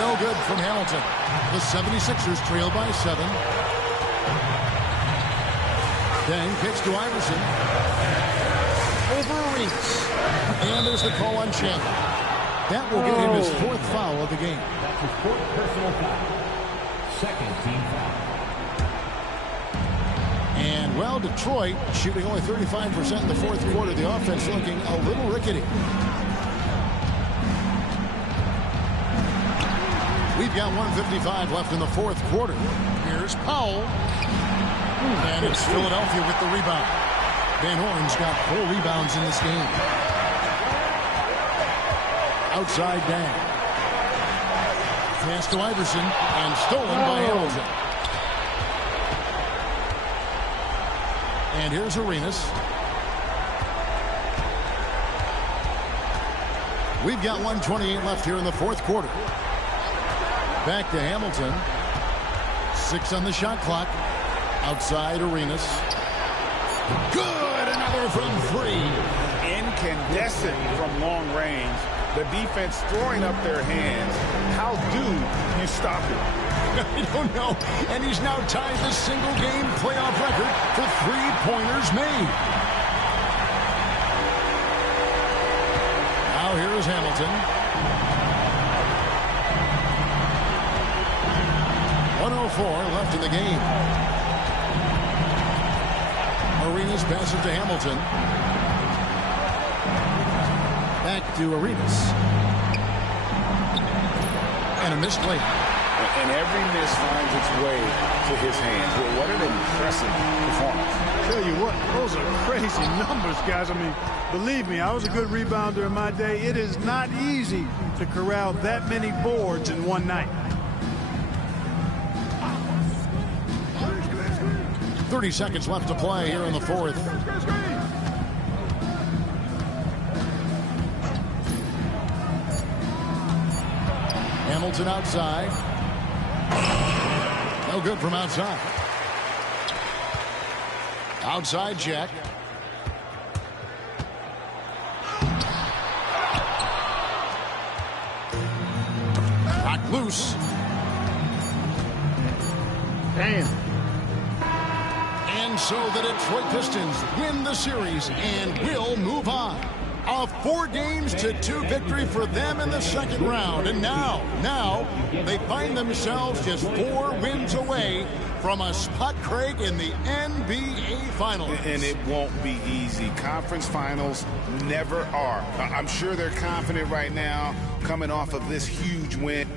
No good from Hamilton. The 76ers trail by 7. Dang kicks to Iverson. Over Arenas. And there's the call on Chandler. That will give him his 4th foul of the game. That's his 4th personal foul. 2nd team foul. And, well, Detroit shooting only 35% in the 4th quarter. The offense looking a little rickety. We've got 1:55 left in the 4th quarter. Here's Powell. And it's Philadelphia with the rebound. Van Horn's got 4 rebounds in this game. Outside Dang. Pass to Iverson and stolen by Hamilton. And here's Arenas. We've got 1:28 left here in the 4th quarter. Back to Hamilton. 6 on the shot clock. Outside Arenas. Good! Another from 3. Incandescent from long range. The defense throwing up their hands. How do you stop him? I don't know. And he's now tied the single-game playoff record for 3-pointers made. Now here is Hamilton. 1:04 left in the game. Arenas passes to Hamilton. Back to Arenas. And a missed layup. And every miss finds its way to his hands. Well, what an impressive performance. Tell you what, those are crazy numbers, guys. I mean, believe me, I was a good rebounder in my day. It is not easy to corral that many boards in one night. 30 seconds left to play here in the 4th. Hamilton outside. No good from outside. Outside Jack. Knocked loose. Damn. And so the Detroit Pistons win the series and will move on. A 4-2 victory for them in the 2nd round. And now they find themselves just 4 wins away from a spot, Craig, in the NBA Finals. And it won't be easy. Conference finals never are. I'm sure they're confident right now coming off of this huge win.